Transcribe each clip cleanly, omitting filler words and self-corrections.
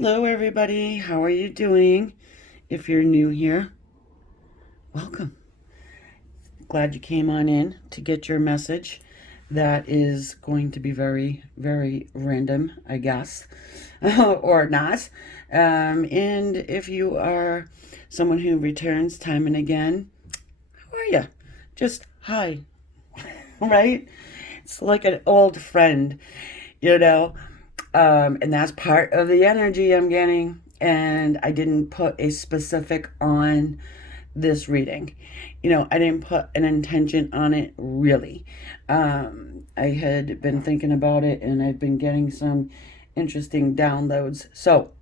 Hello, everybody. How are you doing? If you're new here, welcome. Glad you came on in to get your message. That is going to be very, very random, I guess, or not. And if you are someone who returns time and again, how are you? Just hi, right? It's like an old friend, you know? And that's part of the energy I'm getting. And I didn't put a specific on this reading. I didn't put an intention on it really. I had been thinking about it and I've been getting some interesting downloads. So,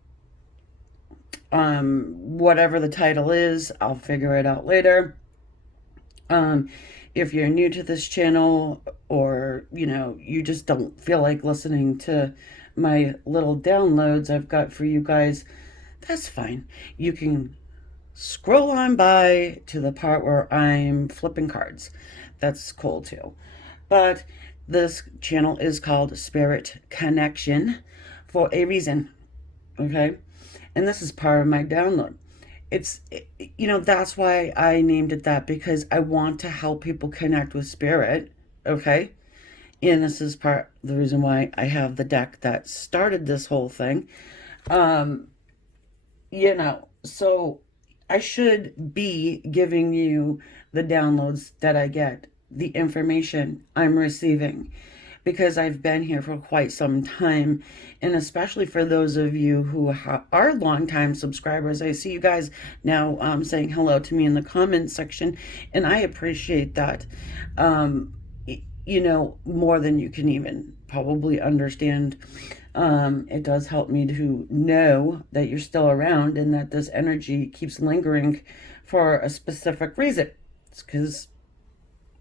whatever the title is, I'll figure it out later. Um, if you're new to this channel or, you just don't feel like listening to my little downloads I've got for you guys, that's fine. You can scroll on by to the part where I'm flipping cards. That's cool too. But this channel is called Spirit Connection for a reason, okay? And this is part of my download. That's why I named it that, because I want to help people connect with spirit, okay? And this is part the reason why I have the deck that started this whole thing. Um, so I should be giving you the downloads that I get, the information I'm receiving, because I've been here for quite some time. And especially for those of you who are longtime subscribers, I see you guys now saying hello to me in the comments section, and I appreciate that. Um, more than you can even probably understand. It does help me to know that you're still around and that this energy keeps lingering for a specific reason. It's because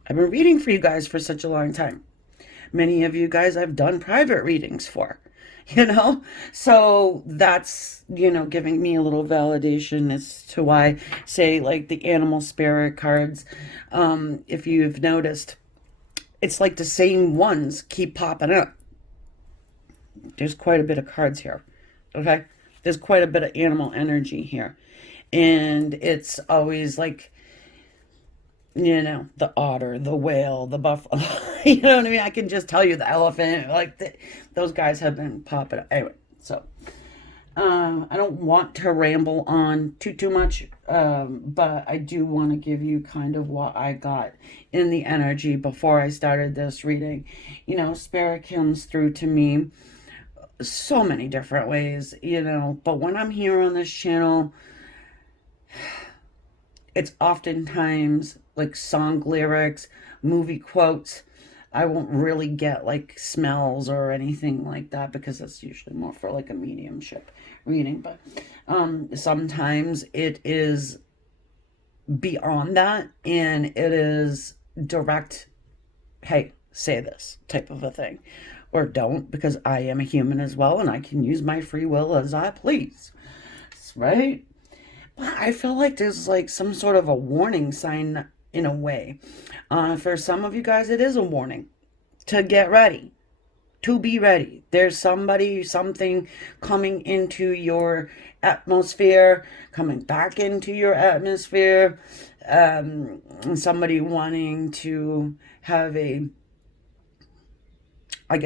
I've been reading for you guys for such a long time. Many of you guys I've done private readings for, you know? So that's, giving me a little validation as to why, say, like the animal spirit cards, if you've noticed, it's like the same ones keep popping up. There's quite a bit of cards here, okay? There's quite a bit of animal energy here. And it's always like, the otter, the whale, the buffalo. You know what I mean? I can just tell you the elephant. Those guys have been popping up. Anyway, so I don't want to ramble on too much, but I do want to give you kind of what I got in the energy before I started this reading. Spirit comes through to me so many different ways, but when I'm here on this channel, it's oftentimes like song lyrics, movie quotes. I won't really get like smells or anything like that because that's usually more for like a mediumship reading. But sometimes it is beyond that and it is direct, hey, say this type of a thing. Or don't, because I am a human as well and I can use my free will as I please. Right? But I feel like there's like some sort of a warning sign in a way. For some of you guys, it is a warning to get ready, to be ready. There's something coming into your atmosphere, coming back into your atmosphere. Somebody wanting to have a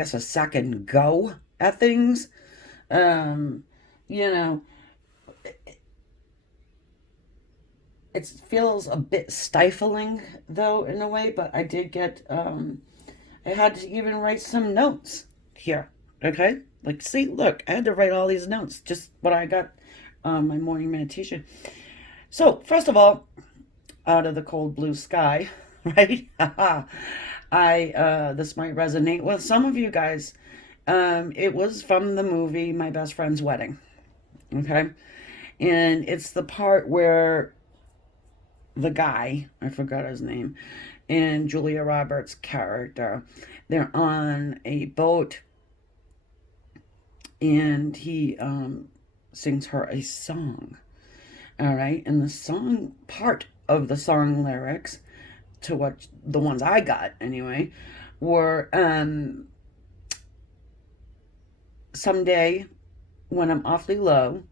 second go at things. Um, you know, it feels a bit stifling though in a way, but I did get I had to even write some notes here. Okay? Like, see, look, I had to write all these notes, just what I got my morning meditation. So, first of all, out of the cold blue sky, right? This might resonate with some of you guys. It was from the movie My Best Friend's Wedding. Okay? And it's the part where the guy, I forgot his name, and Julia Roberts' character, they're on a boat and he sings her a song. All right. And the song, part of the song lyrics, to what the ones I got anyway, were someday when I'm awfully low,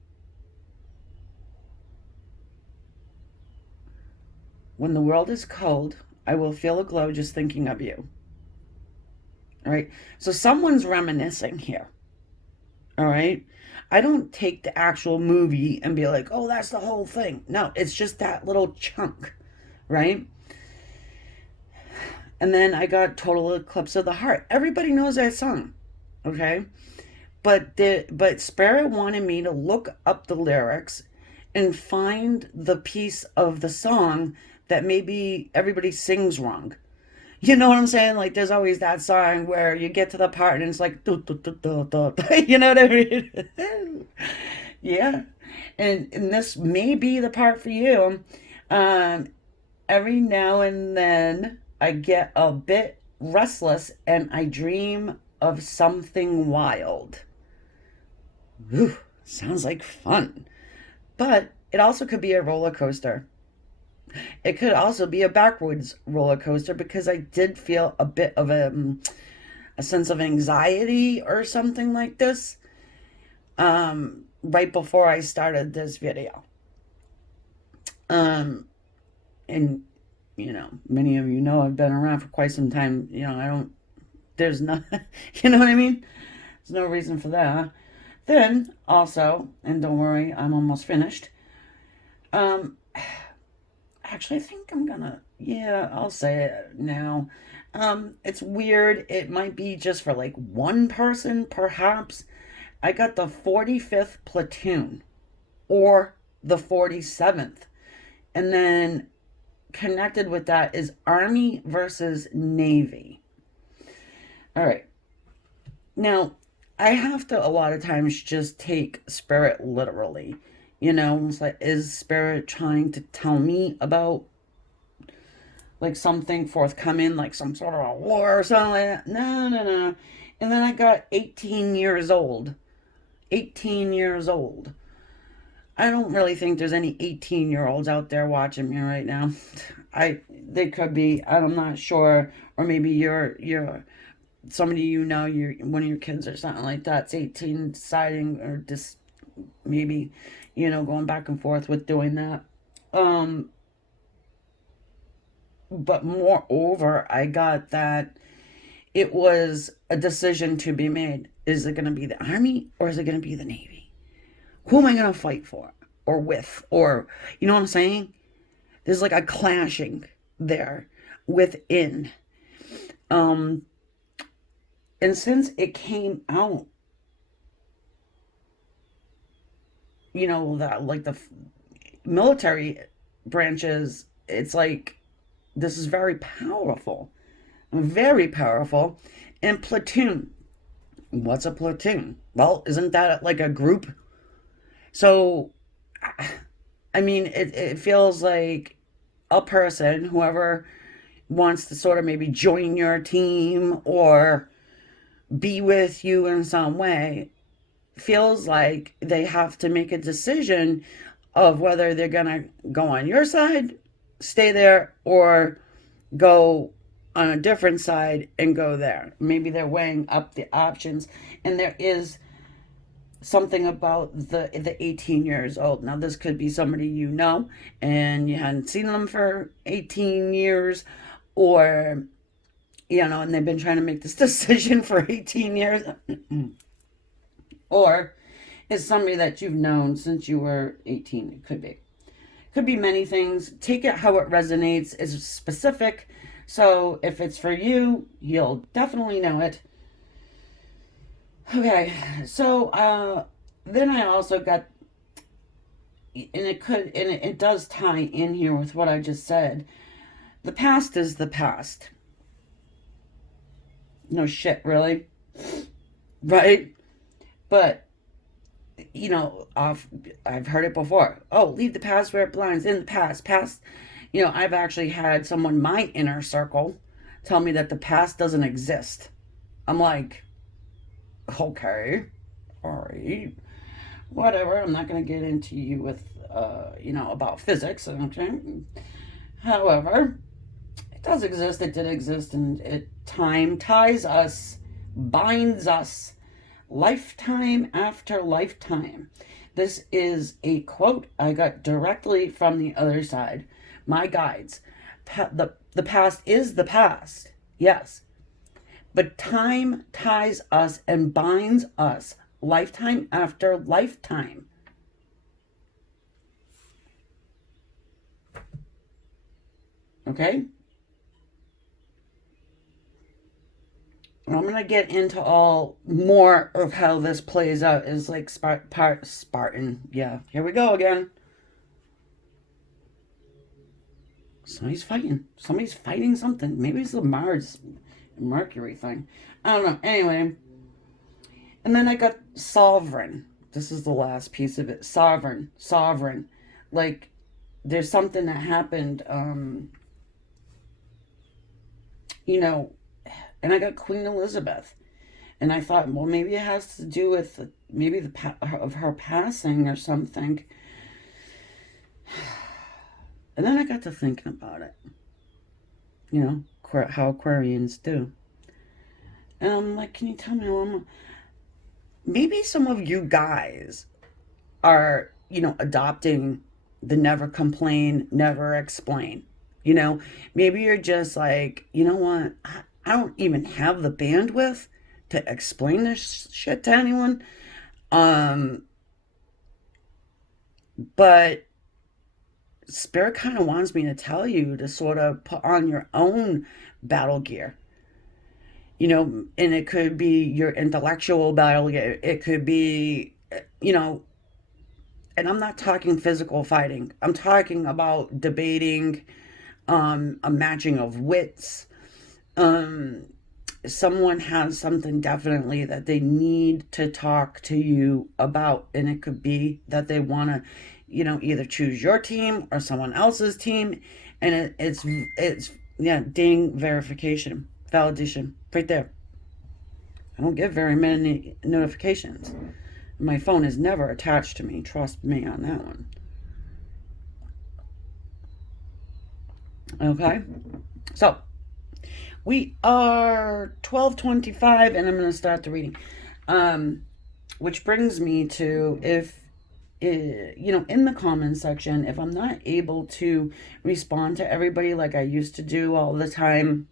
when the world is cold, I will feel a glow just thinking of you. All right. So someone's reminiscing here. All right. I don't take the actual movie and be like, oh, that's the whole thing. No, it's just that little chunk. Right. And then I got Total Eclipse of the Heart. Everybody knows that song. Okay. But Spirit wanted me to look up the lyrics and find the piece of the song that maybe everybody sings wrong. You know what I'm saying? Like there's always that song where you get to the part and it's like do, do, do, do, do. You know what I mean? Yeah. And this may be the part for you. Um every now and then I get a bit restless and I dream of something wild. Whew, sounds like fun. But it also could be a roller coaster. It could also be a backwards roller coaster because I did feel a bit of a sense of anxiety or something like this right before I started this video. Um, and, many of you know I've been around for quite some time. I don't, there's not, you know what I mean? There's no reason for that. Then also, and don't worry, I'm almost finished. Um, Actually, I think yeah, I'll say it now. It's weird. It might be just for like one person, perhaps. I got the 45th platoon or the 47th. And then connected with that is Army versus Navy. All right. Now, I have to a lot of times just take Spirit literally. It's like, is Spirit trying to tell me about like something forthcoming, like some sort of a war or something like that? No, no, no. And then I got 18 years old. 18 years old. I don't really think there's any 18-year-olds out there watching me right now. They could be, I'm not sure. Or maybe you're somebody you're one of your kids or something like that's 18 deciding or just maybe, going back and forth with doing that. Um, but moreover, I got that it was a decision to be made. Is it going to be the Army or is it going to be the Navy? Who am I going to fight for or with? Or, you know what I'm saying? There's like a clashing there within. Um, and since it came out, that like the military branches, it's like this is very powerful, very powerful. And platoon, what's a platoon? Well, isn't that like a group? So, I mean, it feels like a person, whoever wants to sort of maybe join your team or be with you in some way, feels like they have to make a decision of whether they're going to go on your side, stay there, or go on a different side and go there. Maybe they're weighing up the options. And there is something about the 18 years old. Now, this could be somebody and you hadn't seen them for 18 years, or, and they've been trying to make this decision for 18 years. Or is somebody that you've known since you were 18. It could be. Could be many things. Take it how it resonates. It's specific. So if it's for you, you'll definitely know it. Okay, so then I also got, and it does tie in here with what I just said. The past is the past. No shit, really. Right? But, I've heard it before. Oh, leave the past where it belongs, in the past. Past, I've actually had someone, my inner circle, tell me that the past doesn't exist. I'm like, okay, all right, whatever. I'm not going to get into you with, about physics. Okay. However, it does exist. It did exist, and time ties us, binds us Lifetime after lifetime. This is a quote I got directly from the other side. My guides. The past is the past. Yes. But time ties us and binds us lifetime after lifetime. Okay? I'm going to get into all more of how this plays out is like Spartan. Yeah, here we go again. Somebody's fighting. Somebody's fighting something. Maybe it's the Mars Mercury thing. I don't know. Anyway. And then I got sovereign. This is the last piece of it. Sovereign. Sovereign. Like, there's something that happened, you know, and I got Queen Elizabeth. And I thought, well, maybe it has to do with maybe of her passing or something. And then I got to thinking about it. You know, how Aquarians do. And I'm like, can you tell me, Mama? Maybe some of you guys are, you know, adopting the never complain, never explain. You know, maybe you're just like, you know what? I don't even have the bandwidth to explain this shit to anyone. But Spirit kind of wants me to tell you to sort of put on your own battle gear. You know, and it could be your intellectual battle gear. It could be, you know, and I'm not talking physical fighting. I'm talking about debating, a matching of wits. Someone has something definitely that they need to talk to you about, and it could be that they want to, you know, either choose your team or someone else's team, and it's yeah, ding, verification, validation, right there. I don't get very many notifications. My phone is never attached to me. Trust me on that one. Okay, so we are 12:25, and I'm going to start the reading. Which brings me to, if you know, in the comments section, if I'm not able to respond to everybody like I used to do all the time,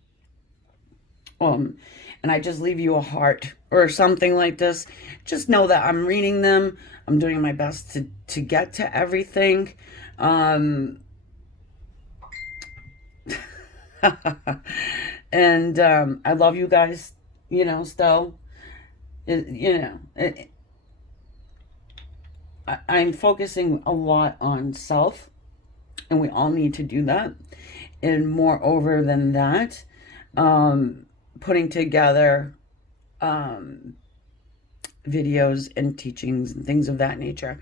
and I just leave you a heart or something like this, just know that I'm reading them. I'm doing my best to get to everything. And I love you guys, you know, still. You know, I'm focusing a lot on self, and we all need to do that. And moreover than that, putting together videos and teachings and things of that nature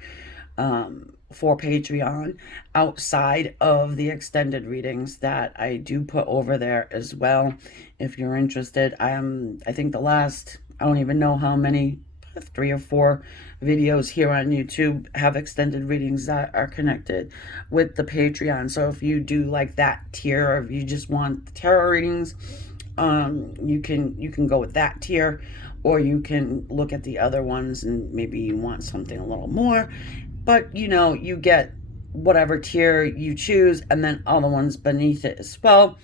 for Patreon outside of the extended readings that I do put over there as well. If you're interested, I think the last, I don't even know how many, 3 or 4 videos here on YouTube have extended readings that are connected with the Patreon. So if you do like that tier, or if you just want the tarot readings, you can go with that tier, or you can look at the other ones and maybe you want something a little more. But, you know, you get whatever tier you choose, and then all the ones beneath it as well.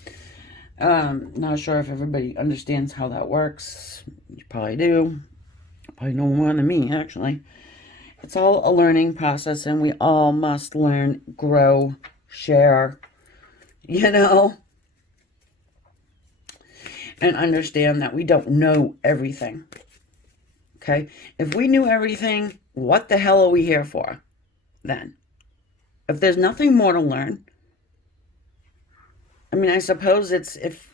Not sure if everybody understands how that works. You probably do. You probably know more than me, actually. It's all a learning process, and we all must learn, grow, share, you know, and understand that we don't know everything. Okay? If we knew everything, what the hell are we here for then? If there's nothing more to learn, I mean, I suppose it's if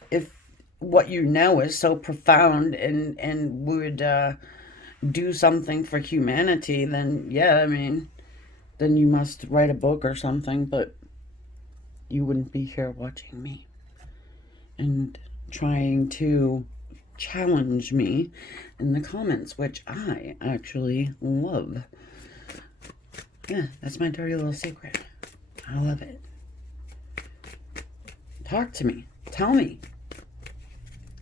what you know is so profound and would do something for humanity, then yeah, I mean, then you must write a book or something, but you wouldn't be here watching me and trying to challenge me in the comments, which I actually love. Yeah, that's my dirty little secret. I love it. Talk to me. Tell me.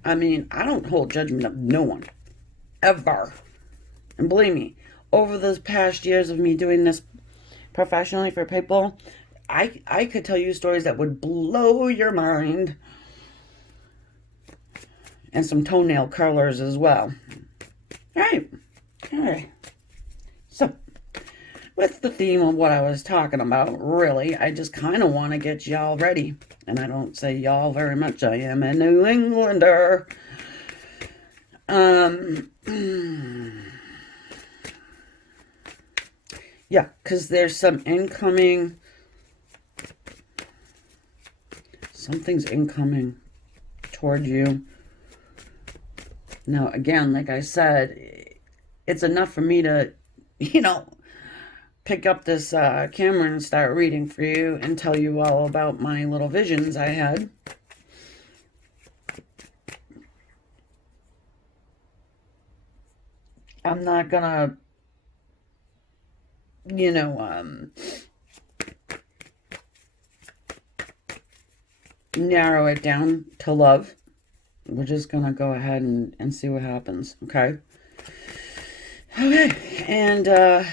I mean, I don't hold judgment of no one. Ever. And believe me, over the past years of me doing this professionally for people, I could tell you stories that would blow your mind. And some toenail curlers as well. All right. All right. So, with the theme of what I was talking about, really, I just kind of want to get y'all ready. And I don't say y'all very much. I am a New Englander. Yeah, because there's some incoming. Something's incoming toward you. Now, again, like I said, it's enough for me to, pick up this camera and start reading for you and tell you all about my little visions I had. I'm not gonna, you know, narrow it down to love. We're just gonna go ahead and see what happens, okay? Okay, and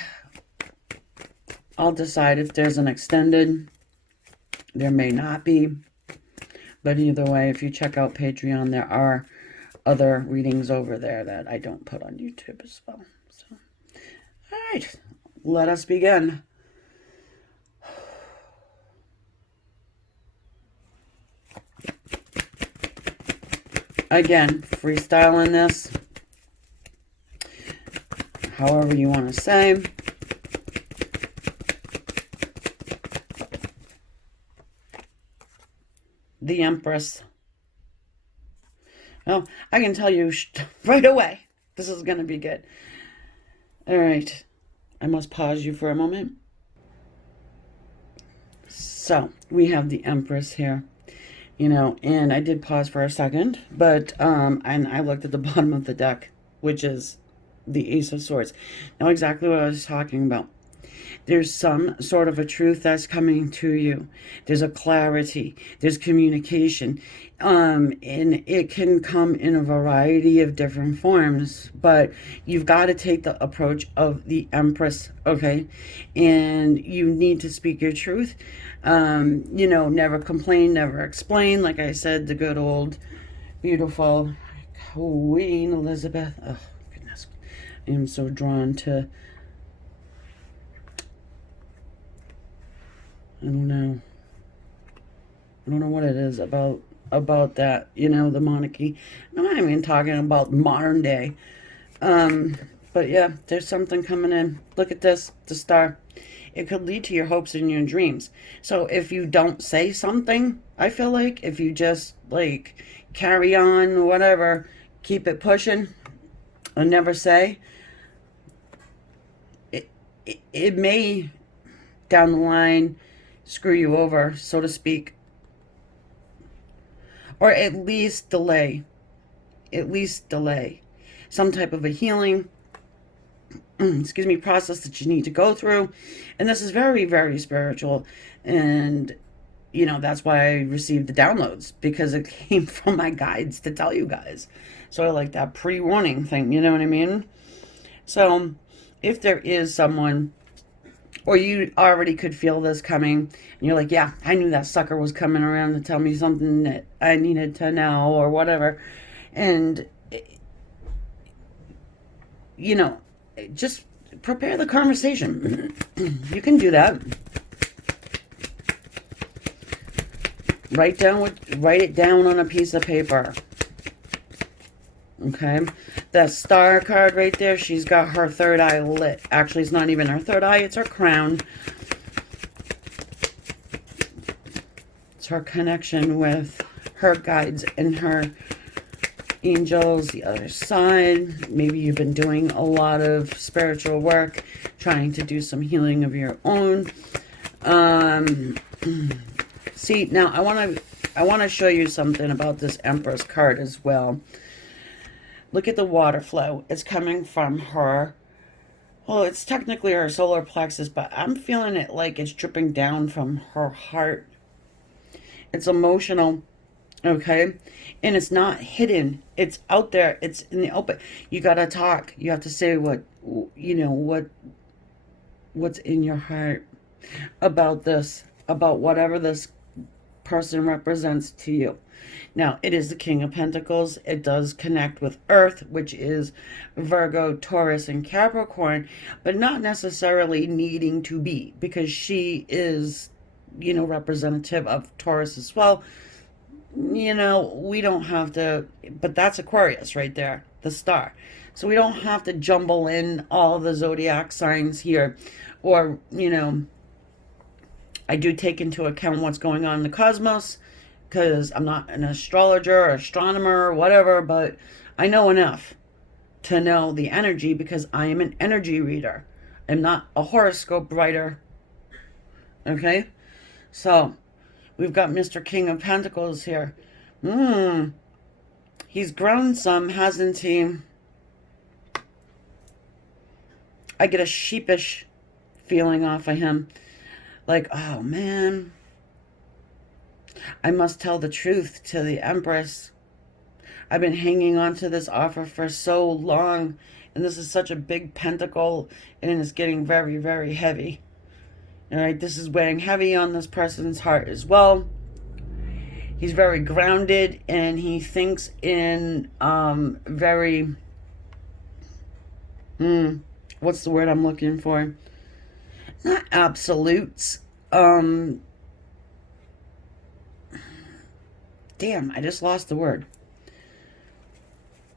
I'll decide if there's an extended. There may not be. But either way, if you check out Patreon, there are other readings over there that I don't put on YouTube as well. So, all right, let us begin. Again, freestyling this, however you want to say. The Empress. Well, I can tell you right away, this is going to be good. All right, I must pause you for a moment. So, we have the Empress here. And I did pause for a second, but and I looked at the bottom of the deck, which is the Ace of Swords. Now, exactly what I was talking about. There's some sort of a truth that's coming to you. There's a clarity. There's communication. And it can come in a variety of different forms, but you've got to take the approach of the Empress, okay? And you need to speak your truth. Never complain, never explain. Like I said, the good old, beautiful Queen Elizabeth. Oh, goodness. I am so drawn to... I don't know what it is about that, the monarchy. I'm not even talking about modern day. But yeah, there's something coming in. Look at this, the star. It could lead to your hopes and your dreams. So if you don't say something, I feel like if you just carry on, whatever, keep it pushing and never say, it may down the line screw you over, so to speak, or at least delay some type of a healing process that you need to go through. And this is very, very spiritual, and that's why I received the downloads, because it came from my guides to tell you guys, sort of like that pre-warning thing, you know what I mean? So if there is someone, or you already could feel this coming, and you're like, yeah, I knew that sucker was coming around to tell me something that I needed to know, or whatever. And, just prepare the conversation. You can do that. Write it down on a piece of paper. Okay, that star card right there, she's got her third eye lit. Actually, it's not even her third eye, it's her crown. It's her connection with her guides and her angels. The other side, maybe you've been doing a lot of spiritual work, trying to do some healing of your own. See, now I want to show you something about this Empress card as well. Look at the water flow. It's coming from her. Well, it's technically her solar plexus, but I'm feeling it like it's dripping down from her heart. It's emotional. Okay, and it's not hidden, it's out there, it's in the open. You got to talk, you have to say what, what's in your heart about this, about whatever this person represents to you. Now, it is the King of Pentacles. It does connect with Earth, which is Virgo, Taurus, and Capricorn, but not necessarily needing to be, because she is, representative of Taurus as well. We don't have to, but that's Aquarius right there, the star. So we don't have to jumble in all the zodiac signs here, or, I do take into account what's going on in the cosmos, because I'm not an astrologer or astronomer or whatever, but I know enough to know the energy because I am an energy reader. I'm not a horoscope writer. Okay? So, we've got Mr. King of Pentacles here. He's grown some, hasn't he? I get a sheepish feeling off of him. Like, oh man, I must tell the truth to the Empress. I've been hanging on to this offer for so long, and this is such a big pentacle, and it's getting very, very heavy. All right, this is weighing heavy on this person's heart as well. He's very grounded, and he thinks in very, what's the word I'm looking for? Not absolutes. Damn, I just lost the word.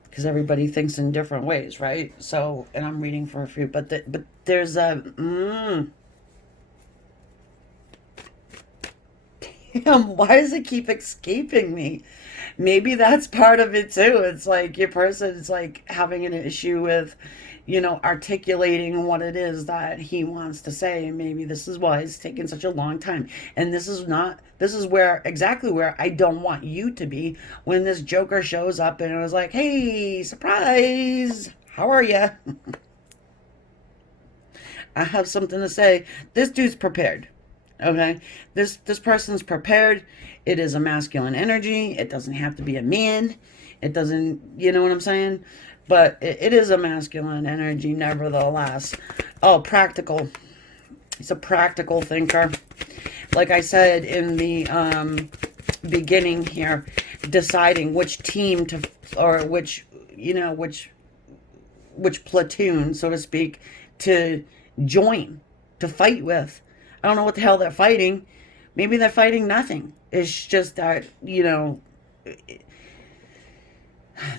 Because everybody thinks in different ways, right? So, and I'm reading for a few, but there's a damn, why does it keep escaping me? Maybe that's part of it too. It's like your person is like having an issue with, articulating what it is that he wants to say. Maybe this is why it's taking such a long time. And this is exactly where I don't want you to be when this Joker shows up and it was like, hey, surprise, how are you? I have something to say. This dude's prepared. Okay, this person's prepared. It is a masculine energy. It doesn't have to be a man. It doesn't, you know what I'm saying? But it is a masculine energy nevertheless. Oh, practical. He's a practical thinker. Like I said in the beginning here, deciding which team to, or which platoon, so to speak, to join, to fight with. I don't know what the hell they're fighting. Maybe they're fighting nothing. It's just that,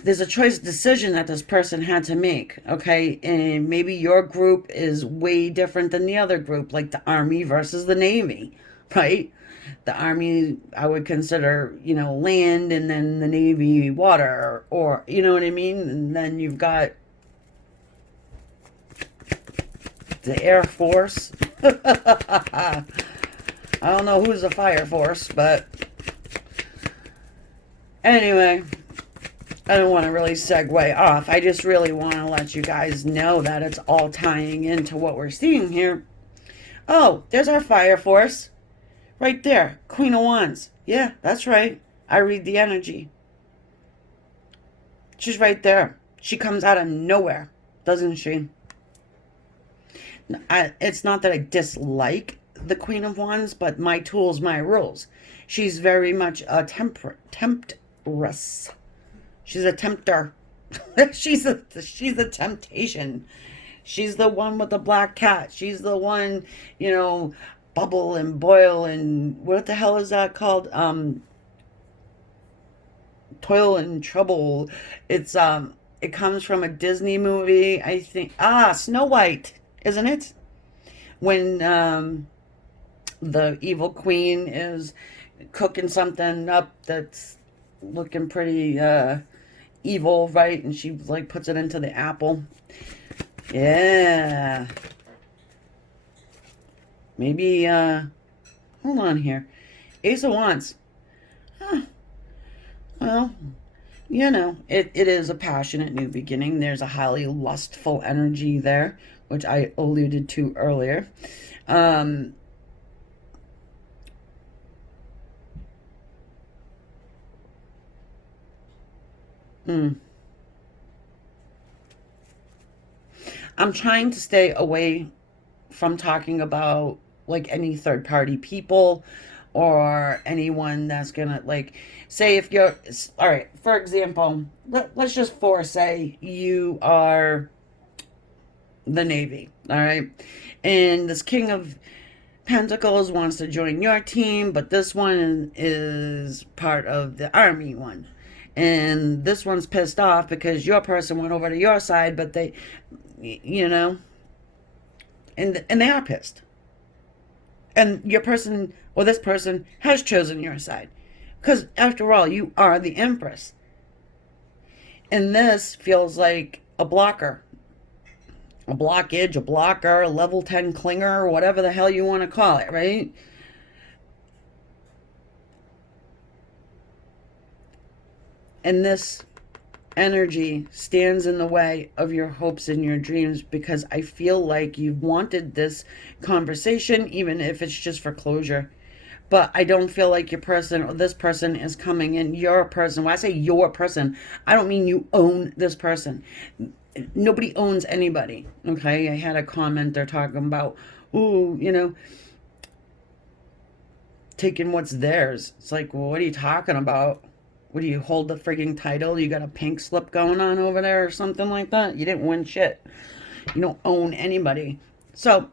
there's a choice decision that this person had to make, okay? And maybe your group is way different than the other group, like the Army versus the Navy, right? The Army, I would consider, land, and then the Navy, water, or you know what I mean? And then you've got the Air Force. I don't know who's the Fire Force, but anyway, I don't want to really segue off. I just really want to let you guys know that it's all tying into what we're seeing here. Oh, there's our Fire Force. Right there. Queen of Wands. Yeah, that's right. I read the energy. She's right there. She comes out of nowhere, doesn't she? It's not that I dislike the Queen of Wands, but my tools, my rules. She's very much a temptress. She's a tempter. she's a temptation. She's the one with the black cat. She's the one, bubble and boil and what the hell is that called? Toil and Trouble. It comes from a Disney movie, I think. Snow White, isn't it? When the evil queen is cooking something up that's looking pretty evil, right? And she like puts it into the apple. Yeah. Maybe hold on here. Ace of Wands. Huh. Well, it is a passionate new beginning. There's a highly lustful energy there, which I alluded to earlier. Mm. I'm trying to stay away from talking about like any third party people or anyone that's gonna like say if you're all right, for example, let's just for say you are the Navy, all right, and this King of Pentacles wants to join your team, but this one is part of the Army one. And this one's pissed off because your person went over to your side, but they, you know, and they are pissed. And your person or this person has chosen your side. Because after all, you are the Empress. And this feels like a blocker, a blockage, a blocker, a level 10 clinger, or whatever the hell you want to call it, right? And this energy stands in the way of your hopes and your dreams because I feel like you've wanted this conversation, even if it's just for closure. But I don't feel like your person or this person is coming in. Your person, when I say your person, I don't mean you own this person. Nobody owns anybody. Okay. I had a comment they're talking about, ooh, taking what's theirs. It's like, well, what are you talking about? What do you hold the frigging title? You got a pink slip going on over there or something like that? You didn't win shit. You don't own anybody. So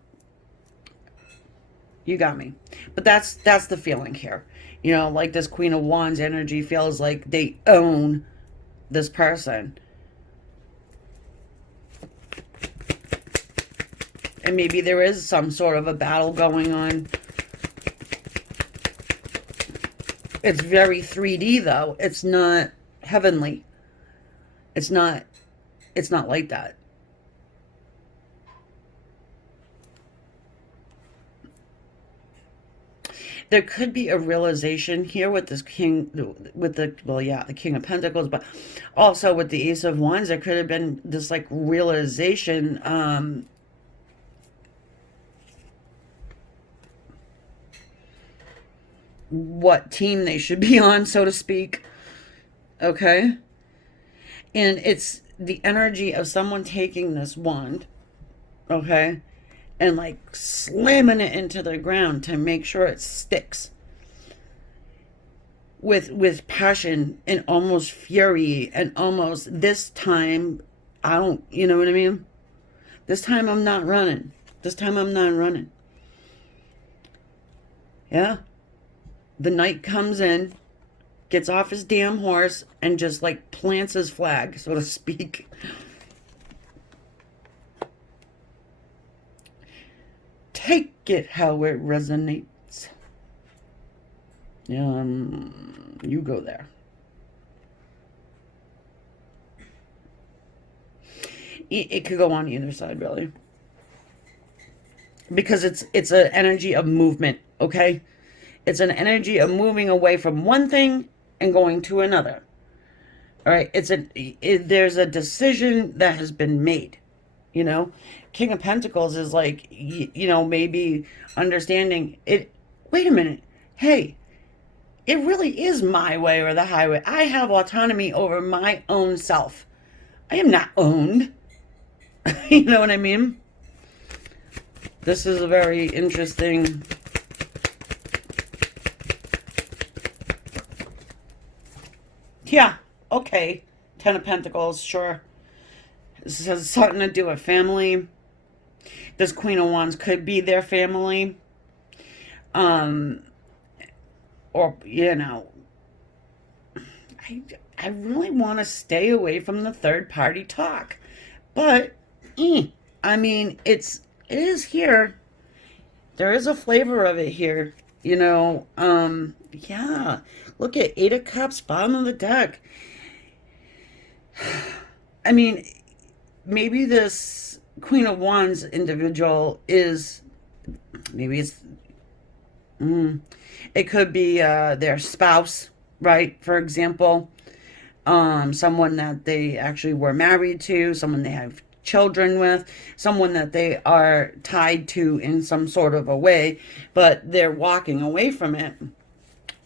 you got me. But that's the feeling here. Like this Queen of Wands energy feels like they own this person. And maybe there is some sort of a battle going on. It's very 3D though. It's not heavenly. It's not like that. There could be a realization here with this king, with the, well, yeah, the King of Pentacles, but also with the Ace of Wands, there could have been this like realization, what team they should be on, so to speak. Okay. And it's the energy of someone taking this wand, okay, and like slamming it into the ground to make sure it sticks with passion and almost fury, and almost this time I don't, you know what I mean? This time I'm not running. This time I'm not running. Yeah. The knight comes in, gets off his damn horse, and just like plants his flag, so to speak. Take it how it resonates. You go there. It could go on either side, really, because it's an energy of movement. Okay, it's an energy of moving away from one thing and going to another. All right, there's a decision that has been made. You know, King of Pentacles is like, maybe understanding it. Wait a minute. Hey, it really is my way or the highway. I have autonomy over my own self. I am not owned. You know what I mean? This is a very interesting. Yeah, okay. Ten of Pentacles, sure. This has something to do with family. This Queen of Wands could be their family. Or, I really want to stay away from the third party talk. But, I mean, it is here. There is a flavor of it here. Yeah. Look at Eight of Cups, bottom of the deck. I mean, maybe this Queen of Wands individual is, maybe it could be their spouse, right? For example, someone that they actually were married to, someone they have children with, someone that they are tied to in some sort of a way, but they're walking away from it.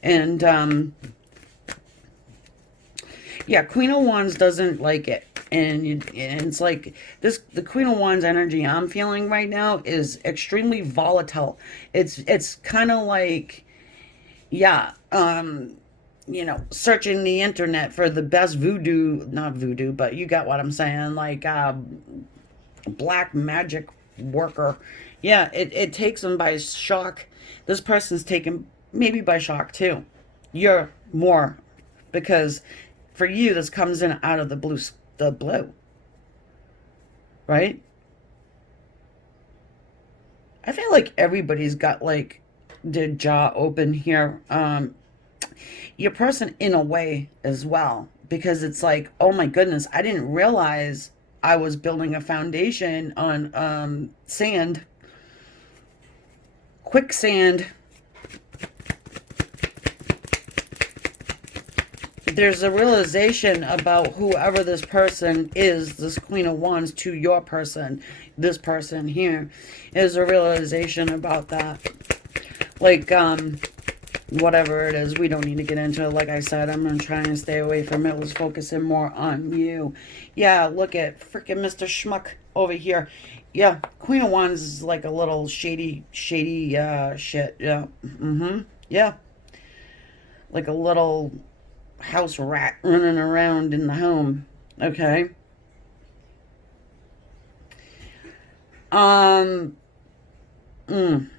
And Yeah, Queen of Wands doesn't like it. And it's like this, the Queen of Wands energy I'm feeling right now is extremely volatile. It's kind of like, yeah, searching the internet for the best voodoo, not voodoo, but you got what I'm saying, like black magic worker. Yeah, it takes them by shock. This person's taken maybe by shock too. You're more, because for you this comes in out of the blue, right? I feel like everybody's got like their jaw open here. Your person in a way as well, because it's like, oh my goodness, I didn't realize I was building a foundation on sand, quicksand. There's a realization about whoever this person is, this Queen of Wands to your person, this person here, is a realization about that. Like, whatever it is, we don't need to get into it. Like I said, I'm going to try and stay away from it. Let's focus in more on you. Yeah, look at freaking Mr. Schmuck over here. Yeah, Queen of Wands is like a little shady shit. Yeah. Yeah. Like a little house rat running around in the home. Okay. Um. Mm.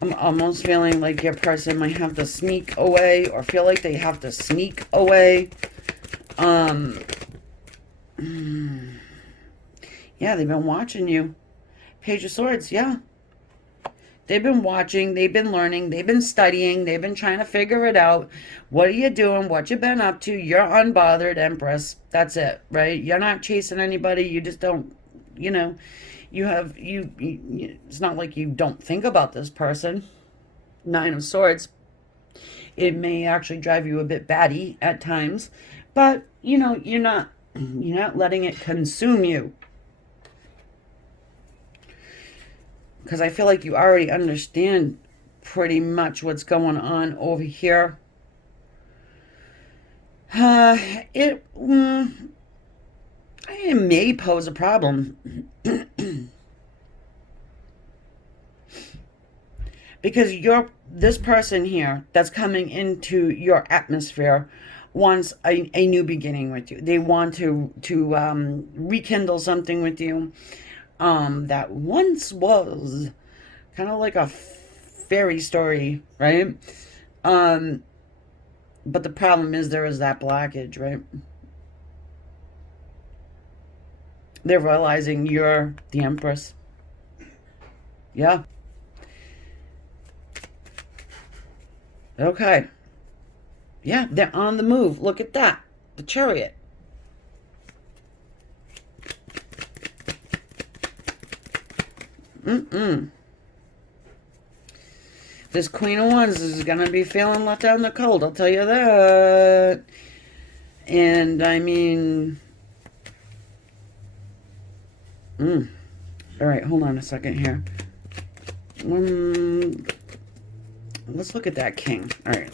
I'm almost feeling like your person might have to sneak away, or feel like they have to sneak away. Um. Yeah, they've been watching you. Page of Swords, yeah. They've been watching, they've been learning, they've been studying, they've been trying to figure it out. What are you doing? What you been up to? You're unbothered, Empress. That's it, right? You're not chasing anybody. You just don't, you know, it's not like you don't think about this person. Nine of Swords. It may actually drive you a bit batty at times, but you're not letting it consume you. Because I feel like you already understand pretty much what's going on over here. It it may pose a problem. Because this person here that's coming into your atmosphere wants a new beginning with you. They want to rekindle something with you that once was kind of like a fairy story, right? Um, but the problem is there is that blockage, right? They're realizing you're the Empress. Yeah. Okay. Yeah, they're on the move. Look at that. The Chariot. This Queen of Wands is going to be feeling left out in the cold. I'll tell you that. And, I mean... All right, hold on a second here. Let's look at that King. All right.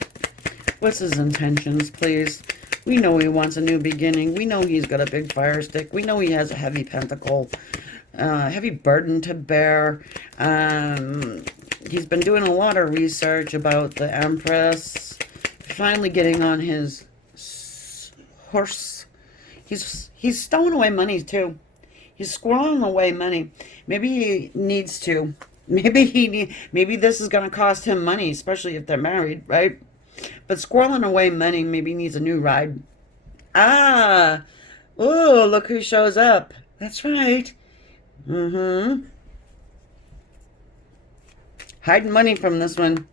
What's his intentions, please? We know he wants a new beginning. We know he's got a big fire stick. We know he has a heavy pentacle, heavy burden to bear. He's been doing a lot of research about the Empress. Finally getting on his horse. He's stowing away money too. He's squirreling away money. Maybe he needs to. Maybe this is going to cost him money, especially if they're married, right? But squirreling away money, maybe needs a new ride. Ah! Oh, look who shows up. That's right. Hiding money from this one.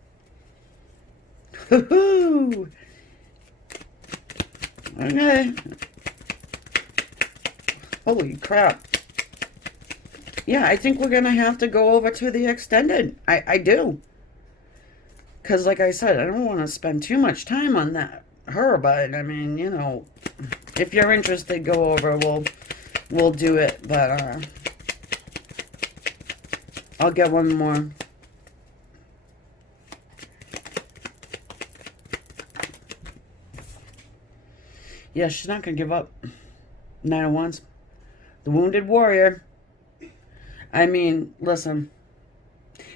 Woohoo! Okay. Holy crap. Yeah, I think we're going to have to go over to the extended. I do. Because, like I said, I don't want to spend too much time on her, but, I mean, if you're interested, go over. We'll do it, but, I'll get one more. Yeah, she's not going to give up. 9 of Wands. The wounded warrior. I mean, listen.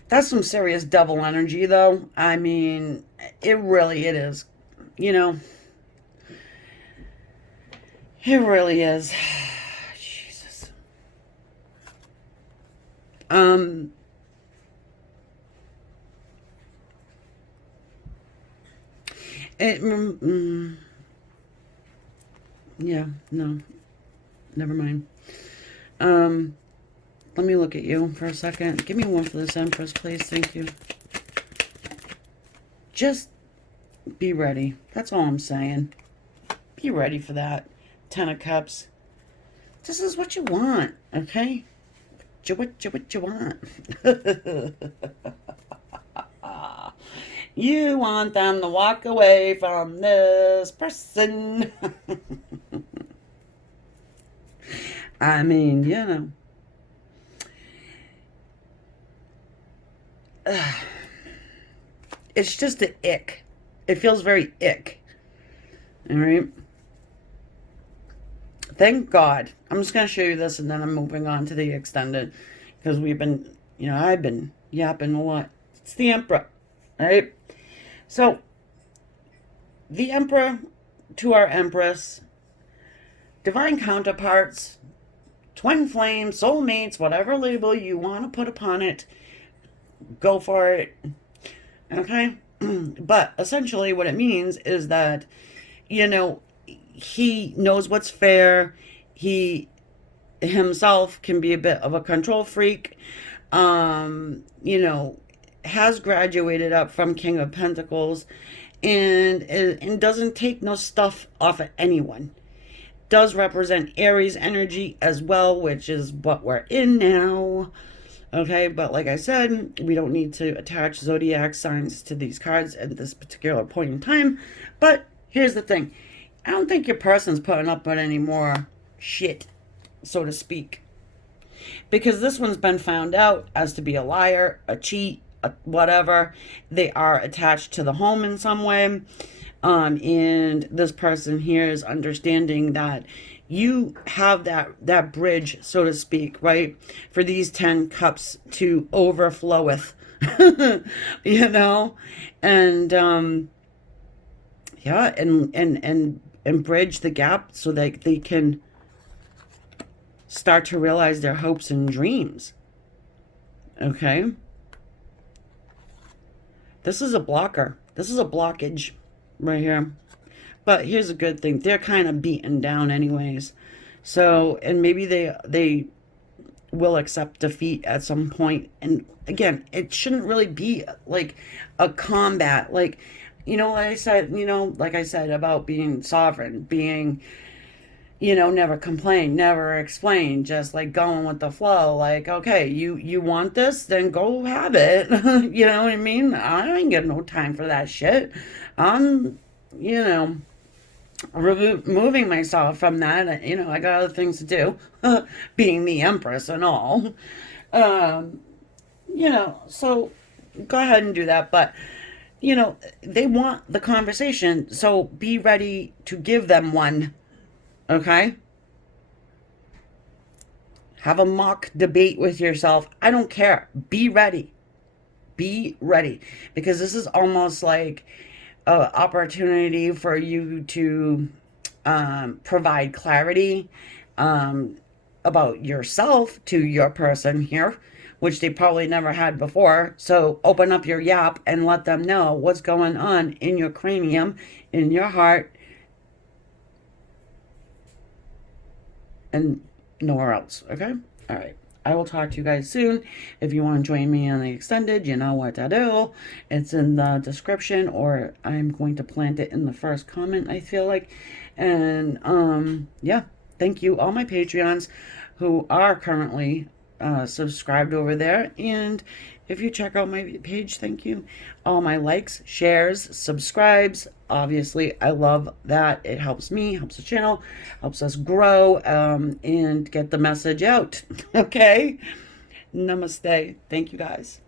That's some serious devil energy, though. I mean, it is. You know, it really is. Jesus. It, yeah, no, never mind. Let me look at you for a second. Give me one for this Empress, please. Thank you. Just be ready. That's all I'm saying. Be ready for that. 10 of Cups. This is what you want, okay? What you want. You want them to walk away from this person. I mean, you know. It's just an ick. It feels very ick. All right. Thank God. I'm just going to show you this and then I'm moving on to the extended. Because we've been, I've been yapping a lot. It's the Emperor. All right. So, the Emperor to our Empress, divine counterparts, twin flames, soulmates, whatever label you want to put upon it, go for it. Okay? But essentially what it means is that, he knows what's fair. He himself can be a bit of a control freak. Has graduated up from King of Pentacles and doesn't take no stuff off of anyone. Does represent Aries energy as well, which is what we're in now. Okay, but like I said, we don't need to attach zodiac signs to these cards at this particular point in time. But here's the thing. I don't think your person's putting up with any more shit, so to speak. Because this one's been found out as to be a liar, a cheat, whatever. They are attached to the home in some way. And this person here is understanding that you have that bridge, so to speak, right? For these 10 cups to overflow with, and yeah, and bridge the gap so that they can start to realize their hopes and dreams. Okay? This is a blocker. This is a blockage right here. But here's a good thing. They're kind of beaten down anyways. So, and maybe they will accept defeat at some point. And again, it shouldn't really be like a combat. Like, like I said about being sovereign, being, never complain, never explain, just like going with the flow. Like, okay, you want this, then go have it. You know what I mean? I ain't got no time for that shit. I'm, removing myself from that. I got other things to do, being the Empress and all. So go ahead and do that. But, they want the conversation, so be ready to give them one. Okay? Have a mock debate with yourself. I don't care. Be ready. Be ready. Because this is almost like an opportunity for you to provide clarity about yourself to your person here, which they probably never had before. So open up your yap and let them know what's going on in your cranium, in your heart, and nowhere else. Okay? All right. I will talk to you guys soon. If you want to join me on the extended, you know what to do. It's in the description, or I'm going to plant it in the first comment, I feel like. And yeah, thank you all my Patreons who are currently subscribed over there. And if you check out my page, thank you. All my likes, shares, subscribes. Obviously, I love that. It helps me, helps the channel, helps us grow, and get the message out. Okay? Namaste. Thank you guys.